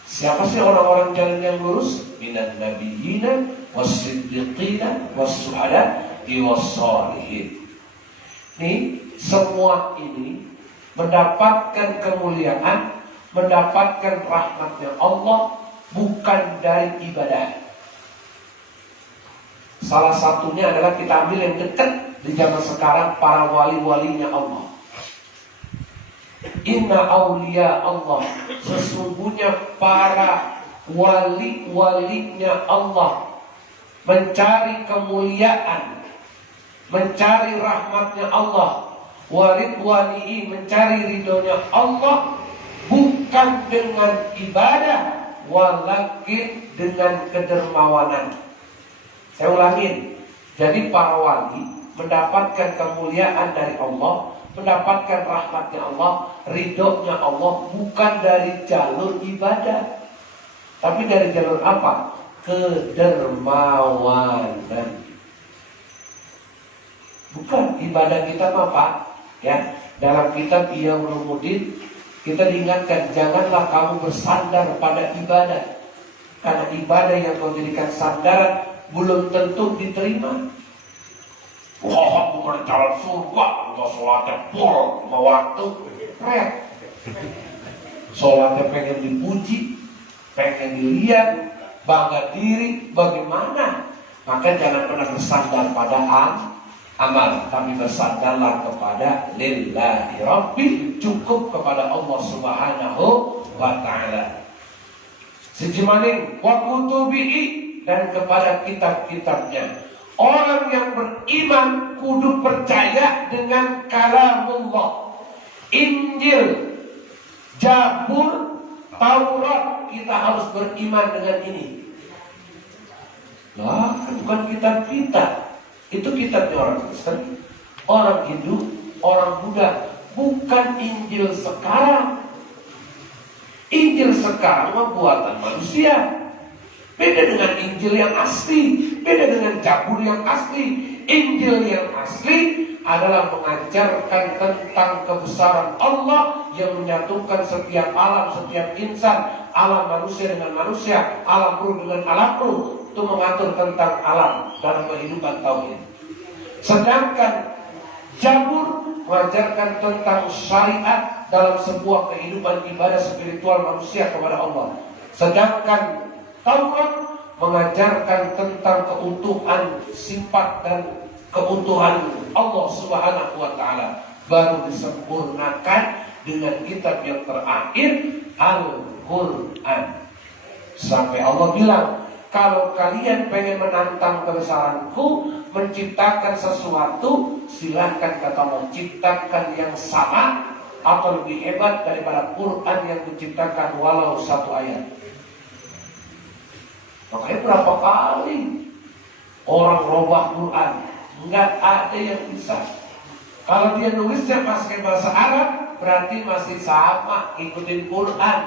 Siapa sih orang-orang jalan yang lurus? Minan nabiyina was-siddiqina was-syuhada was-shalihin. Nih, semua ini mendapatkan kemuliaan, mendapatkan rahmatnya Allah, bukan dari ibadah. Salah satunya adalah kita ambil yang dekat di zaman sekarang, para wali-walinya Allah. Inna awliya Allah, sesungguhnya para wali-walinya Allah mencari kemuliaan, mencari rahmatnya Allah, waridwanihi, mencari ridhonya Allah, bukan dengan ibadah, walakin dengan kedermawanan. Saya ulangin, jadi para wali mendapatkan kemuliaan dari Allah, mendapatkan rahmatnya Allah, ridhonya Allah, bukan dari jalur ibadah, tapi dari jalur apa? Kedermawanan. Bukan, ibadah kita mah Pak. Ya, dalam kitab Ihya Ulumuddin kita diingatkan janganlah kamu bersandar pada ibadah. Karena ibadah yang kau jadikan sandaran belum tentu diterima. Wah, aku mau jalan surga, udah sholatnya full, mau waktu, keren. Sholatnya pengen dipuji, pengen dilihat, bangga diri, bagaimana? Maka jangan pernah bersandar pada amal, tapi bersandarlah kepada lillahi rabbi, cukup kepada Allah Subhanahu wa ta'ala. Sejimaning wa kutubihi, dan kepada kitab-kitabnya. Orang yang beriman kudu percaya dengan kalamullah. Injil, Zabur, Taurat, kita harus beriman dengan ini. Lah, bukan kitab kita. Itu kitabnya orang Kristen, orang Hindu, orang Buddha. Bukan Injil sekarang. Injil sekarang mah buatan manusia. Beda dengan Injil yang asli, beda dengan Zabur yang asli. Injil yang asli adalah mengajarkan tentang kebesaran Allah yang menyatukan setiap alam, setiap insan, alam manusia dengan manusia, alam ruh dengan alam ruh, itu mengatur tentang alam dalam kehidupan tauhid. Sedangkan Zabur mengajarkan tentang syariat dalam sebuah kehidupan ibadah spiritual manusia kepada Allah. Sedangkan Taurat mengajarkan tentang keutuhan sifat dan keutuhan Allah Subhanahu wa ta'ala. Baru disempurnakan dengan kitab yang terakhir, Al-Quran. Sampai Allah bilang, kalau kalian pengen menantang kebesaranku, menciptakan sesuatu, silahkan kata Allah, ciptakan yang sama atau lebih hebat daripada Quran yang menciptakan walau satu ayat. Makanya berapa kali orang robah Quran, nggak ada yang bisa. Kalau dia nulisnya pakai bahasa Arab, berarti masih sama ikutin Quran.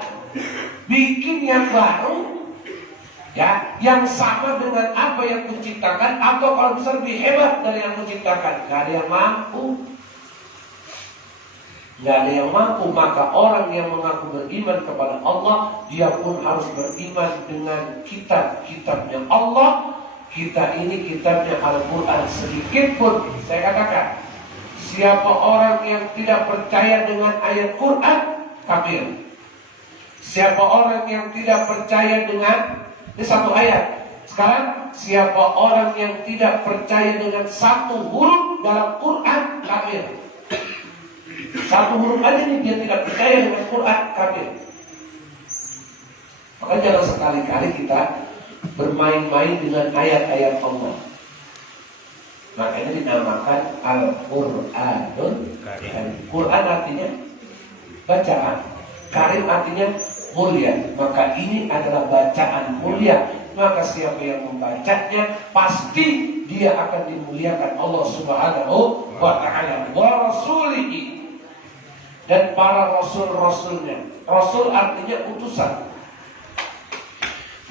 Bikin yang baru, ya, yang sama dengan apa yang menciptakan, atau kalau bisa lebih hebat dari yang menciptakan. Nggak ada yang mampu. Nggak ada yang mampu. Maka orang yang mengaku beriman kepada Allah, dia pun harus beriman dengan kitab-kitabnya Allah. Kita ini kitabnya Al-Quran. Sedikit pun saya katakan, siapa orang yang tidak percaya dengan ayat Quran, kafir. Siapa orang yang tidak percaya dengan, ini satu ayat. Sekarang, siapa orang yang tidak percaya dengan satu huruf dalam Quran, kafir. Satu huruf aja nih dia tidak percaya dengan Quran, kafir. Maka jangan sekali-kali kita bermain-main dengan ayat-ayat Allah. Makanya dinamakan Al-Quranul Karim. Quran artinya bacaan, Karim artinya mulia. Maka ini adalah bacaan mulia. Maka siapa yang membacanya, pasti dia akan dimuliakan Allah Subhanahu wa ta'ala wa rasulihi, dan para rasul-rasulnya. Rasul artinya utusan.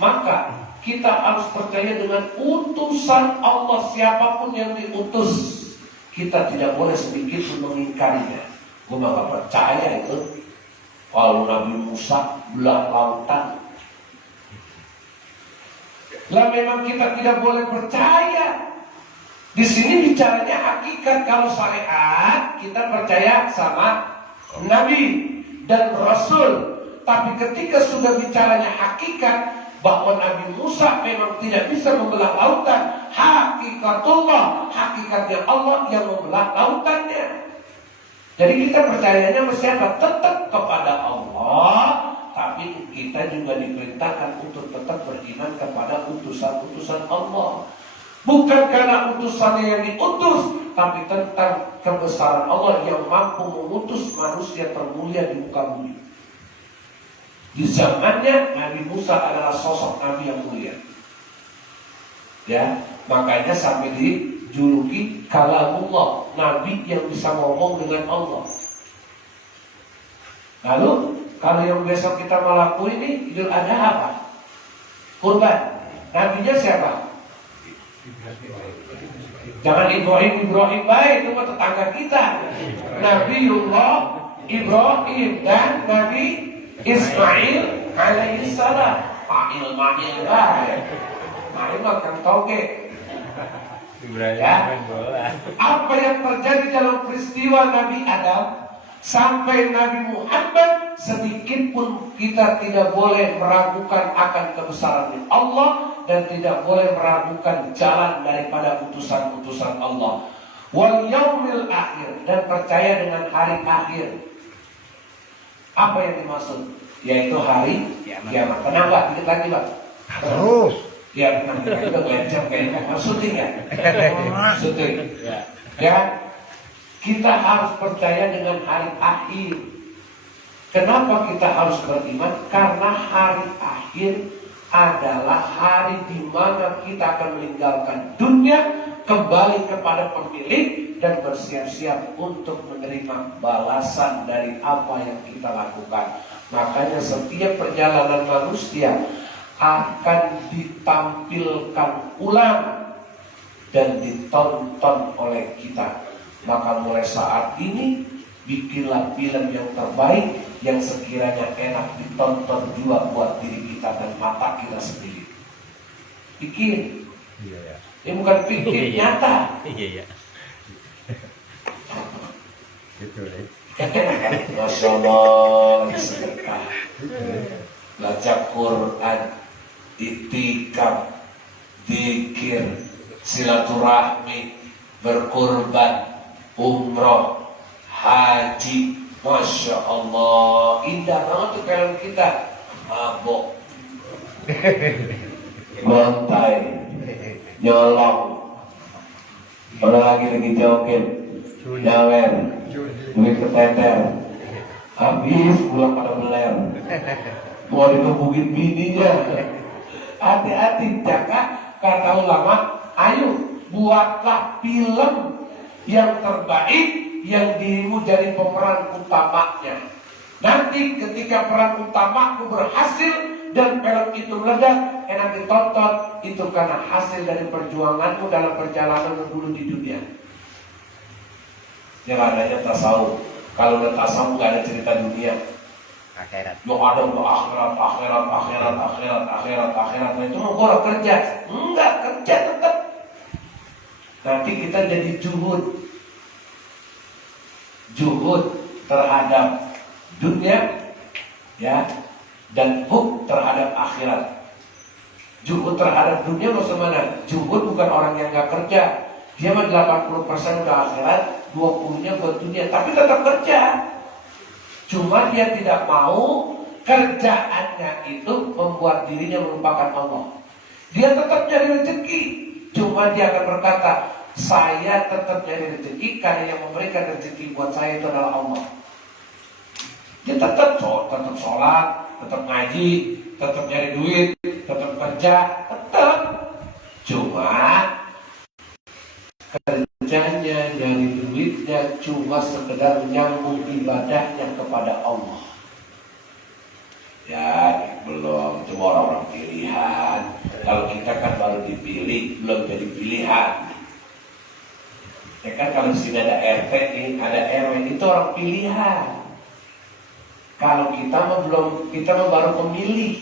Maka kita harus percaya dengan utusan Allah, siapapun yang diutus. Kita tidak boleh sedikit pun mengingkarinya. Gue gak percaya itu. Kalau Nabi Musa belah lautan. Lah memang kita tidak boleh percaya. Di sini bicaranya hakikat. Kalau syariat kita percaya sama Nabi dan Rasul. Tapi ketika sudah bicaranya hakikat, bahwa Nabi Musa memang tidak bisa membelah lautan, hakikatullah, hakikatnya Allah yang membelah lautannya. Jadi kita percayanya siapa? Tetap kepada Allah. Tapi kita juga diperintahkan untuk tetap beriman kepada utusan-utusan Allah. Bukan karena utusannya yang diutus, tapi tentang kebesaran Allah yang mampu mengutus manusia termulia di muka bumi. Di zamannya Nabi Musa adalah sosok Nabi yang mulia. Ya, makanya sampai dijuluki kalamullah, Nabi yang bisa ngomong dengan Allah. Lalu kalau yang besok kita melakukan ini Idul Adha apa? Kurban. Nabinya siapa? Jangan Ibrahim baik, itu mah tetangga kita. Nabiullah Ibrahim dan Nabi Ismail alaihissalam. Mail baik. Mail makan toge. Ya. Apa yang terjadi dalam peristiwa Nabi Adam sampai Nabi Muhammad, sedikit pun kita tidak boleh meragukan akan kebesaran Allah dan tidak boleh meragukan jalan daripada utusan-utusan Allah. Wal yaumil akhir, dan percaya dengan hari akhir. Apa yang dimaksud? Yaitu hari kiamat. Tenang Pak, dikit lagi Pak. Terus. Ya, nanti kita belajar kayaknya syuting ya. Syuting. Ya, kita harus percaya dengan hari akhir. Kenapa kita harus beriman? Karena hari akhir adalah hari di mana kita akan meninggalkan dunia, kembali kepada pemilik dan bersiap-siap untuk menerima balasan dari apa yang kita lakukan. Makanya setiap perjalanan manusia akan ditampilkan ulang dan ditonton oleh kita. Maka mulai saat ini bikinlah film yang terbaik yang sekiranya enak ditonton juga buat diri kita dan mata kita sendiri. Bikin. Ini bukan bikin nyata. Iya. Gitu deh. Masya Allah, sedekah, baca Quran, itikaf, zikir, silaturahmi, berkurban, umroh, haji. Masya Allah, indah banget tuh film kita. Mabok, montai, nyolong, orang lagi joget, nyawer, duit keteter, habis pulang pada beler, mau dikebukin bininya. Hati-hati, jaga. Kata ulama, ayo buatlah film yang terbaik yang dirimu jadi pemeran utamanya. Nanti ketika peran utamaku berhasil dan film itu meledak, enak ditonton. Itu karena hasil dari perjuanganmu dalam perjalanan dulu di dunia. Yang adanya tasawuf. Kalau udah tasawuf gak ada cerita dunia. Akhirat. Yang ada udah akhirat. Nah itu mau gua kerja. Enggak, kerja tetap. Nanti kita jadi juhud terhadap dunia, ya, dan hub terhadap akhirat. Juhud terhadap dunia maksud mana? Juhud bukan orang yang gak kerja. Dia mah 80% udah akhirat, 20-nya buat dunia, tapi tetap kerja. Cuma dia tidak mau kerjaannya itu membuat dirinya melupakan Allah. Dia tetap cari rezeki, cuma dia akan berkata, saya tetap cari rezeki karena yang memberikan rezeki buat saya itu adalah Allah. Dia tetap sholat, tetap ngaji, tetap nyari duit, tetap kerja, tetap. Cuma kerjanya, nyari duitnya cuma sekedar nyambung ibadahnya kepada Allah. Ya, belum, cuma orang-orang pilihan. Kalau kita kan baru dipilih, belum jadi pilihan. Ya kan kalau di sini ada RT nih, ada RW, itu orang pilihan. Kalau kita mah belum, kita mah baru pemilih.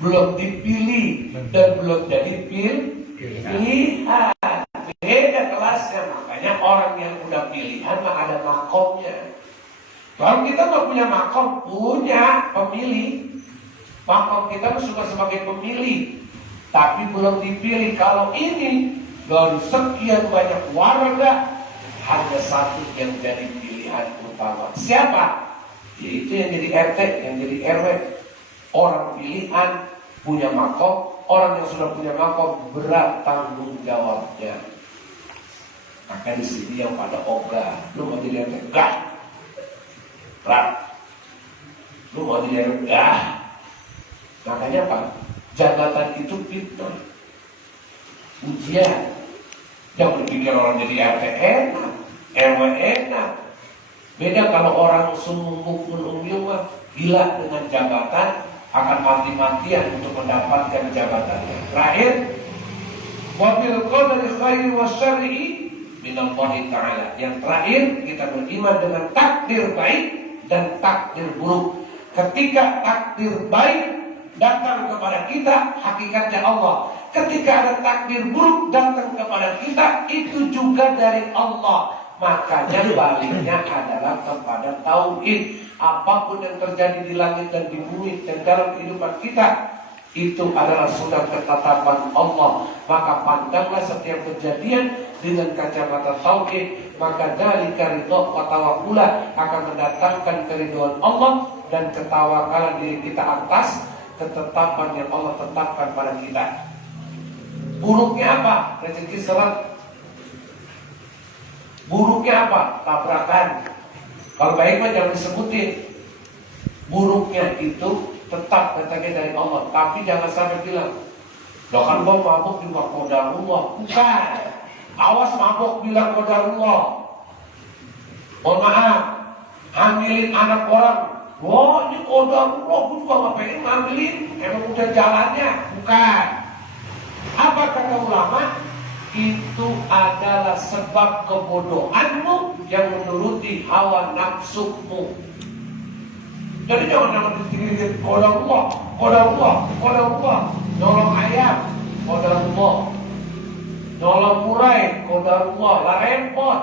Belum dipilih dan belum jadi pilihan. Beda kelasnya, makanya orang yang udah pilihan mah ada makomnya. Kalau kita nggak punya makom, punya pemilih. Makom kita mah suka sebagai pemilih, tapi belum dipilih. Kalau ini dari sekian banyak warga, hanya satu yang jadi pilihan utama. Siapa? Yaitu yang jadi RT, yang jadi RW. Orang pilihan punya makom. Orang yang sudah punya makom berat tanggung jawabnya. Maka di sini yang pada ogah, lu mau jadi RT? Enggak. Lu mau jadi RT? Enggak. Makanya apa? Jabatan itu fitnah, ujian. Jangan berpikir orang jadi RT enak, RW enak. Beda kalau orang sumung mah gila dengan jabatan, akan mati-matian untuk mendapatkan jabatannya. Terakhir, Wa bil qadari khairi wa syarri minallahi ta'ala. Yang terakhir, kita beriman dengan takdir baik dan takdir buruk. Ketika takdir baik datang kepada kita, hakikatnya Allah. Ketika ada takdir buruk datang kepada kita, itu juga dari Allah. Makanya baliknya adalah kepada tauhid. Apapun yang terjadi di langit dan di bumi dan dalam kehidupan kita, itu adalah sudah ketetapan Allah. Maka pandanglah setiap kejadian dengan kacamata tauhid. Maka dari ridha wa tawakkula akan mendatangkan keridhaan Allah dan ketawakalan diri kita atas ketetapan yang Allah tetapkan pada kita. Buruknya apa? Rezeki seret. Buruknya apa? Tabrakan. Kalau baik mah jangan disebutin. Buruknya itu tetap datangnya dari Allah. Tapi jangan sampai bilang, loh kan gua mabuk juga qadarullah. Bukan. Awas mabuk bilang qadarullah. Mohon maaf, hamilin anak orang. Wah, ini qadarullah, gua juga gak pengen ngambilin. Emang udah jalannya. Bukan. Apa kata ulama? Itu adalah sebab kebodohanmu yang menuruti hawa nafsumu. Jadi jangan dikira qadarullah, nolong ayam, qadarullah, nolong murai, qadarullah, lah repot.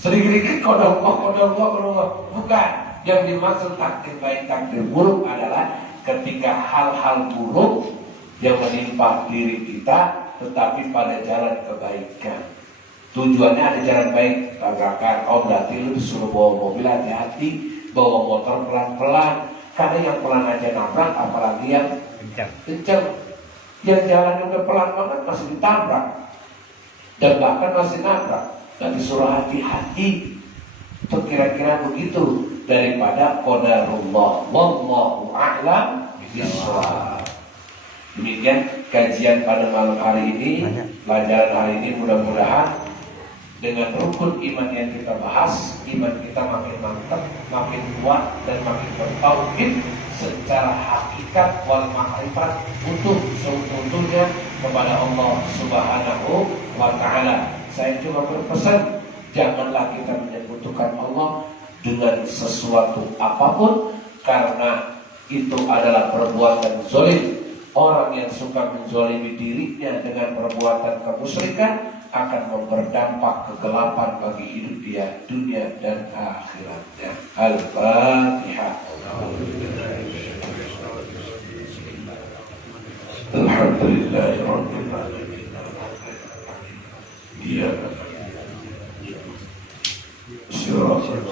Sedikit-sedikit qadarullah. Bukan. Yang dimaksud takdir baik, takdir buruk adalah ketika hal-hal buruk yang menimpa diri kita, tetapi pada jalan kebaikan. Tujuannya ada jalan baik, tabrakan. Oh berarti lu disuruh bawa mobil hati-hati, bawa motor pelan-pelan. Karena yang pelan aja nabrak, apalagi yang kencang. Yang jalannya udah pelan banget masih ditabrak, dan bahkan masih nabrak. Dan disuruh hati-hati. Itu kira-kira begitu daripada qadarullah. Wallahu a'lam bishawab. Demikian kajian pada malam hari ini, pelajaran hari ini. Mudah-mudahan dengan rukun iman yang kita bahas, iman kita makin mantap, makin kuat dan makin bertauhid secara hakikat wal ma'rifat utuh seutuhnya kepada Allah Subhanahu wa ta'ala. Saya cuma berpesan, janganlah kita menyekutukan Allah dengan sesuatu apapun, karena itu adalah perbuatan zalim. Orang yang suka menzalimi dirinya dengan perbuatan kemusyrikan akan berdampak kegelapan bagi hidup dia dunia dan akhiratnya. Al-Fatihah. Alhamdulillahirabbil alamin. Iya. Siratal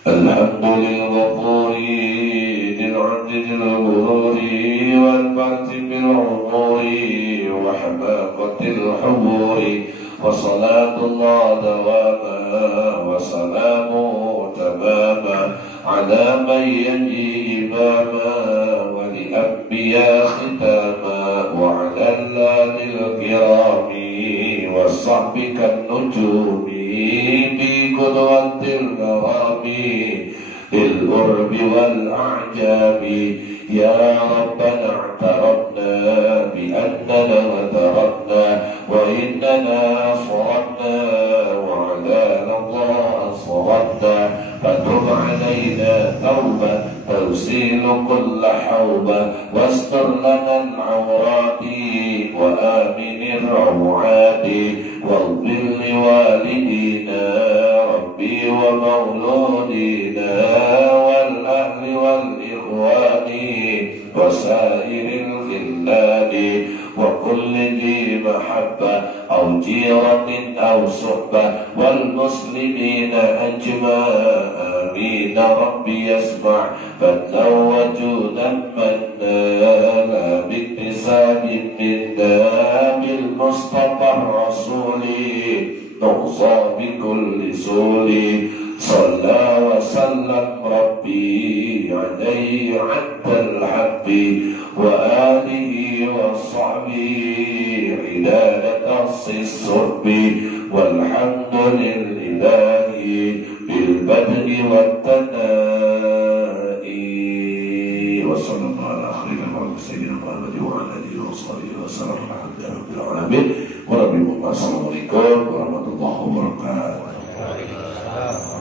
الحمد للغفور للعجز الغرور والبعث بالعمور وحماقة الحبور وصلاة الله دواما وسلامه تماما على من يجي إماما ولأنبياء ختاما وعلى الآل الكرام والصحب كالنجوم بقدوة الكرام للقرب والأعجاب. يا ربنا اعترفنا بأننا وتركنا وإننا صرفنا وعلى الله صرفنا فتب علينا توبة تغسل كل حوبة واستر لنا العورات وآمن الروعات واغفر لوالدينا ربي ومولودينا والأهل والإخوان وسائر الخلان وكل ذي محبة أو جيرة أو صحبة والمسلمين أجمع آمين. ربي يسمع فضلا وجودا منا باكتساب منا بالمصطفى الرسول نغصى بكل سول. صلى وسلم ربي عليه عد الحب وآله وصحبه عدالة الصب والحمد لله بالبدء والتناء وصحبه وسلم الحمد لله رب العالمين.